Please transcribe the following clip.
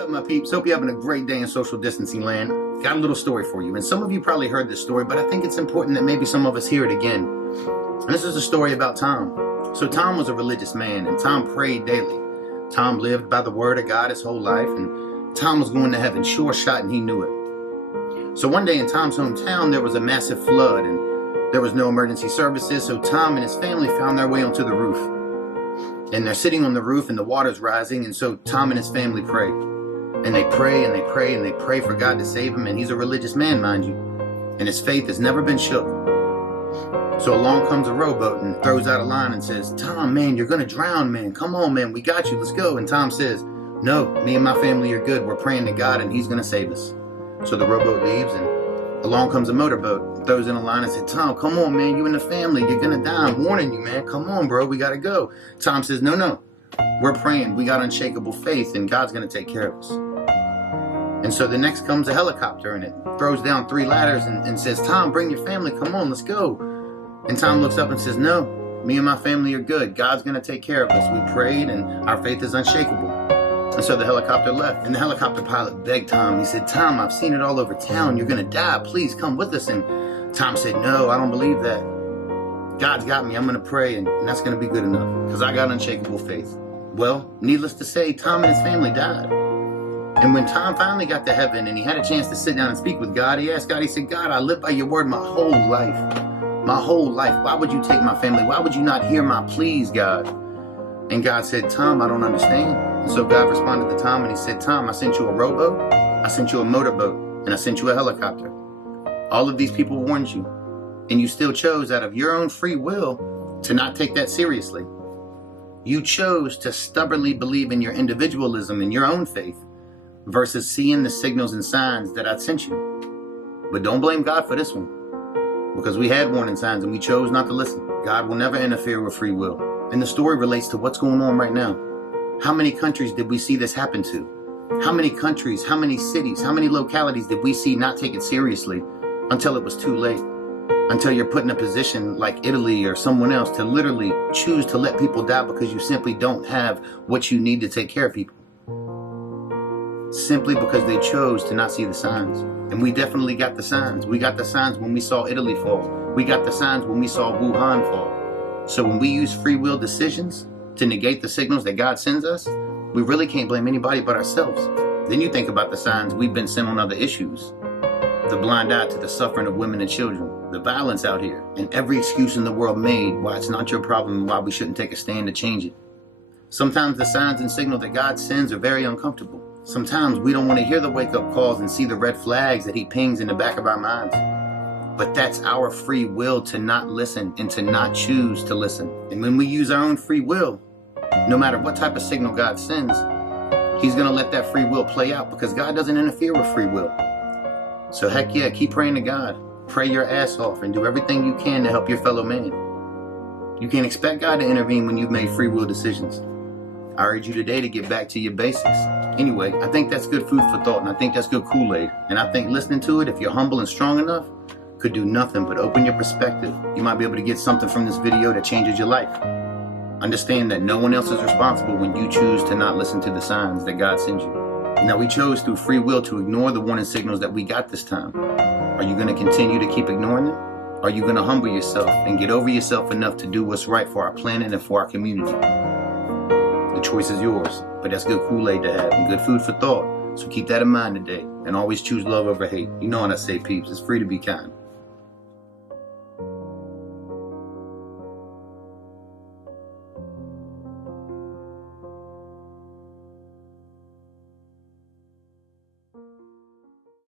What up, my peeps? Hope you're having a great day in social distancing land. Got a little story for you, and some of you probably heard this story, but I think it's important that maybe some of us hear it again. And this is a story about Tom. So Tom was a religious man, and Tom prayed daily. Tom lived by the word of God his whole life, and Tom was going to heaven, sure shot, and he knew it. So one day in Tom's hometown, there was a massive flood, and there was no emergency services, so Tom and his family found their way onto the roof. And they're sitting on the roof and the water's rising, and so Tom and his family pray. And they pray and they pray and they pray for God to save him, and he's a religious man, mind you. And his faith has never been shook. So along comes a rowboat and throws out a line and says, "Tom, man, you're gonna drown, man. Come on, man, we got you, let's go." And Tom says, "No, me and my family are good. We're praying to God and he's gonna save us." So the rowboat leaves, and along comes a motorboat, throws in a line and said, "Tom, come on, man, you and the family, you're gonna die. I'm warning you, man. Come on, bro, we gotta go." Tom says, No, we're praying. We got unshakable faith and God's gonna take care of us." And so the next comes a helicopter and it throws down 3 ladders and says, "Tom, bring your family. Come on, let's go." And Tom looks up and says, "No, me and my family are good. God's gonna take care of us. We prayed and our faith is unshakable." And so the helicopter left, and the helicopter pilot begged Tom. He said, "Tom, I've seen it all over town. You're gonna die. Please come with us." And Tom said, "No, I don't believe that. God's got me. I'm gonna pray, and that's gonna be good enough, because I got unshakable faith." Well, needless to say, Tom and his family died. And when Tom finally got to heaven and he had a chance to sit down and speak with God, he asked God, he said, "God, I lived by your word my whole life. My whole life. Why would you take my family? Why would you not hear my pleas, God?" And God said, "Tom, I don't understand." And so God responded to Tom and he said, "Tom, I sent you a rowboat, I sent you a motorboat, and I sent you a helicopter. All of these people warned you, and you still chose out of your own free will to not take that seriously. You chose to stubbornly believe in your individualism and your own faith versus seeing the signals and signs that I'd sent you. But don't blame God for this one, because we had warning signs and we chose not to listen. God will never interfere with free will." And the story relates to what's going on right now. How many countries did we see this happen to? How many countries, how many cities, how many localities did we see not take it seriously until it was too late? Until you're put in a position like Italy or someone else to literally choose to let people die because you simply don't have what you need to take care of people. Simply because they chose to not see the signs. And we definitely got the signs. We got the signs when we saw Italy fall. We got the signs when we saw Wuhan fall. So when we use free will decisions to negate the signals that God sends us, we really can't blame anybody but ourselves. Then you think about the signs we've been sent on other issues. The blind eye to the suffering of women and children, the violence out here, and every excuse in the world made why it's not your problem and why we shouldn't take a stand to change it. Sometimes the signs and signals that God sends are very uncomfortable. Sometimes we don't want to hear the wake-up calls and see the red flags that he pings in the back of our minds. But that's our free will to not listen and to not choose to listen. And when we use our own free will, no matter what type of signal God sends, he's going to let that free will play out, because God doesn't interfere with free will. So heck yeah, keep praying to God. Pray your ass off and do everything you can to help your fellow man. You can't expect God to intervene when you've made free will decisions. I urge you today to get back to your basics. Anyway, I think that's good food for thought, and I think that's good Kool-Aid. And I think listening to it, if you're humble and strong enough, could do nothing but open your perspective. You might be able to get something from this video that changes your life. Understand that no one else is responsible when you choose to not listen to the signs that God sends you. Now, we chose through free will to ignore the warning signals that we got this time. Are you going to continue to keep ignoring them? Are you going to humble yourself and get over yourself enough to do what's right for our planet and for our community? The choice is yours, but that's good Kool-Aid to have and good food for thought. So keep that in mind today, and always choose love over hate. You know what I say, peeps. It's free to be kind.